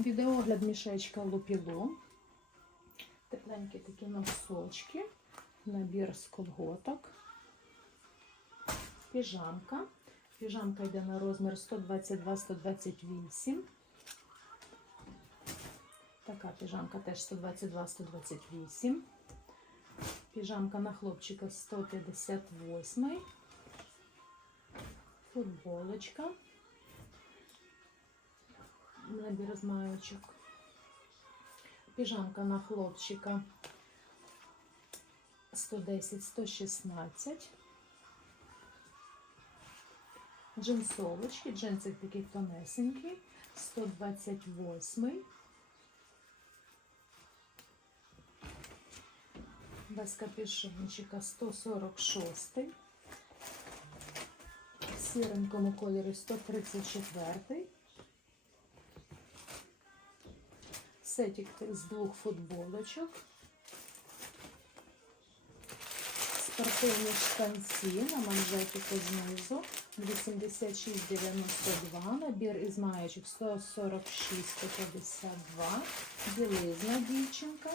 Відеогляд мішечка Лупіло. Тепленькі такі носочки, набір з колготок, піжамка. Піжамка йде на розмір 122-128. Така піжамка теж 122-128. Піжамка на хлопчика 158. Футболочка. Набір з маючок. Піжамка на хлопчика 110-116. Джинсовочки, джинсик такий тонесенький, 128. Без капюшончика 146. В сіренькому кольорі 134. Сетик з двох футболочок. Спортивні штанці на манжетику знизу 86,92. Набір із маєчок 146,52. Білизна дівчинка.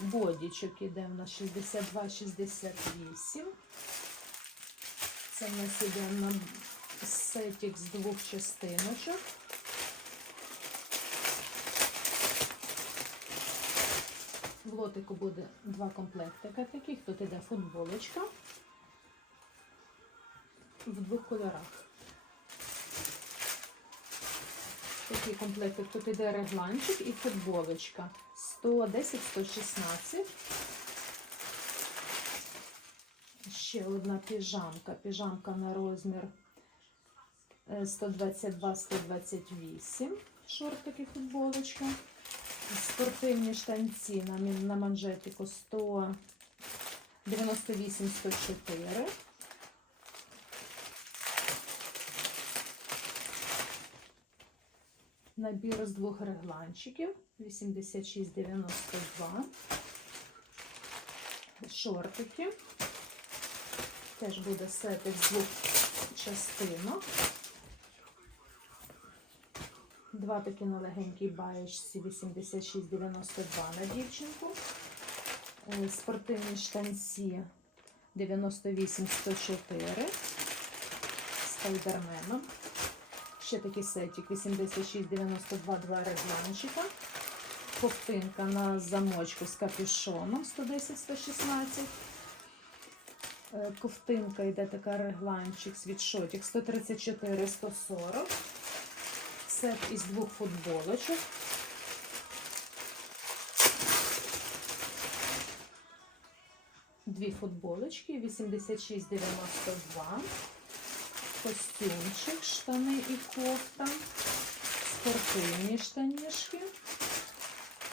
Бодічок іде в нас 62,68. Це в нас іде на сетик з двох частиночок. Лотику буде два комплектика таких. Тут іде футболочка в двох кольорах. Такий комплектик. Тут іде регланчик і футболочка. 110-116. Ще одна піжамка. Піжамка на розмір е, 122-128. Шортики, футболочка. Спортивні штанці на, на манжетику 198-104. Набір з двох регланчиків 86,92. Шортики. Теж буде сетик з двох частинок. Два такі на легенькій баєчці 86,92 на дівчинку. Е, Спортивні штанці 98,104 з спайдерменом. Ще такий сетик 86,92 два регланчика. Ковтинка на замочку з капюшоном 110-116. Е, Ковтинка йде така регланчик, світшотик 134-140. Сет із двох футболочок. Дві футболочки 86,92. Костюмчик, штани і кофта. Спортивні штанішки.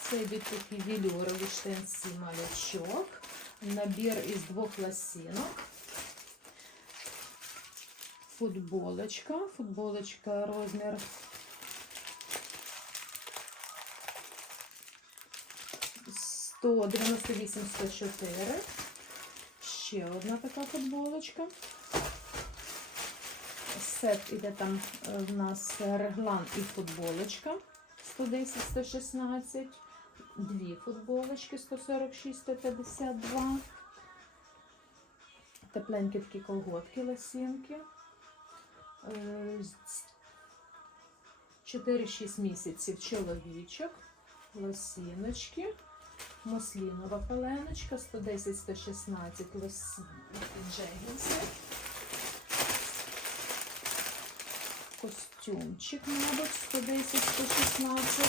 Це йдуть такі вільорові штанці малячок. Набір із двох ласінок. Футболочка. Футболочка розмір 198-104. Ще одна така футболочка. Сет іде там е, в нас реглан і футболочка 110-116. Дві футболочки 146-152. Тепленькі такі колготки, лосінки. Е, 4-6 місяців чоловічок, лосіночки, муслінова пеленочка, 110-116 лос... джегінси, костюмчик, мабуть, 110-116.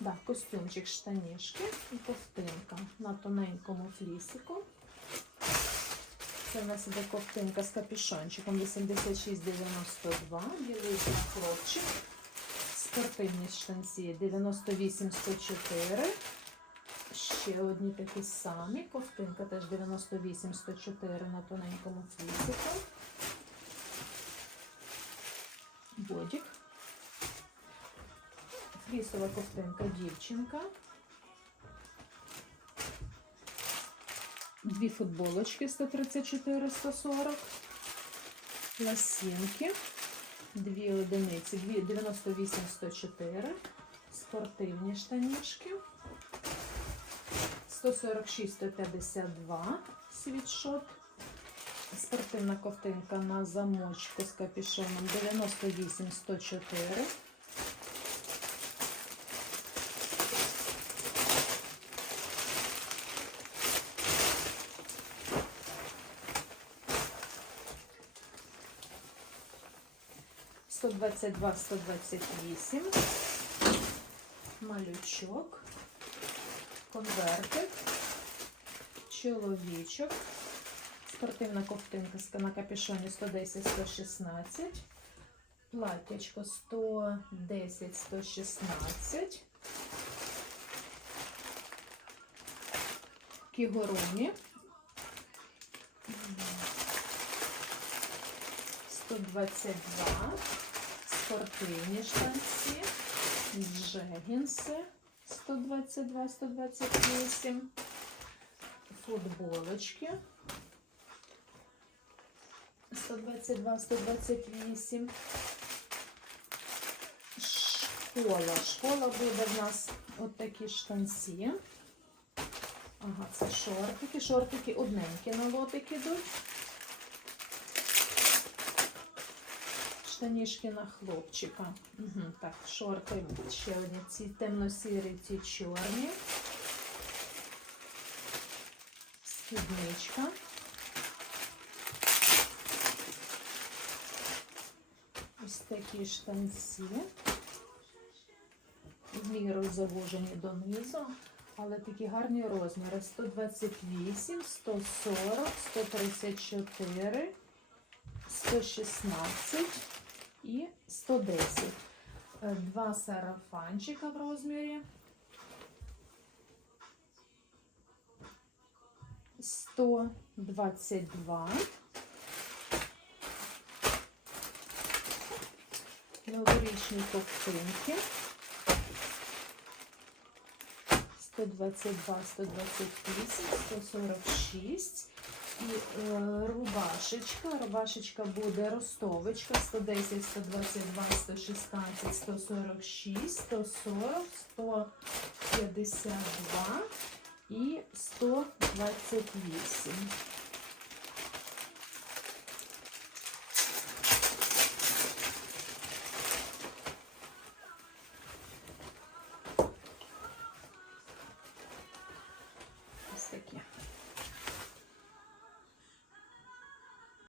Да, костюмчик, штанішки і ковтинка на тоненькому флісику. Це у нас іде ковтинка з капюшончиком 86,92, білий хлопчик, спортивні штанці 98,104. Ще одні такі самі. Ковтинка теж 98-104 на тоненькому флісику. Бодік. Флісова ковтинка дівчинка. Дві футболочки 134-140. Лосінки. Дві одиниці, 98 104, спортивні штанішки, 146 152 світшот, спортивна ковтинка на замочку з капюшоном 98 104. Сто двадцять два, сто двадцять вісім, малючок, конвертик, чоловічок, спортивна ковтинка на капюшоні 110, 116, платтячко 110, 116, кігурумі 122, спортивні штанці, джегінси 122, 128, футболочки 122, 128. Школа. Школа буде в нас от такі штанці. Ага, це шортики. Шортики одненькі на лотик ідуть. Штанішки на хлопчика. Угу, так, шорти ще одні. Ці темно-сірі, ці чорні. Спідничка. Ось такі штанці. В міру завужені донизу, але такі гарні розміри. 128, 140, 134, 116 і 110. Е, Два сарафанчика в розмірі. 122. Новорічні ковтинки. 122, 128, 146. І е, рубашечка. Рубашечка буде ростовочка 110, 122, 116, 146, 140, 152 і 128.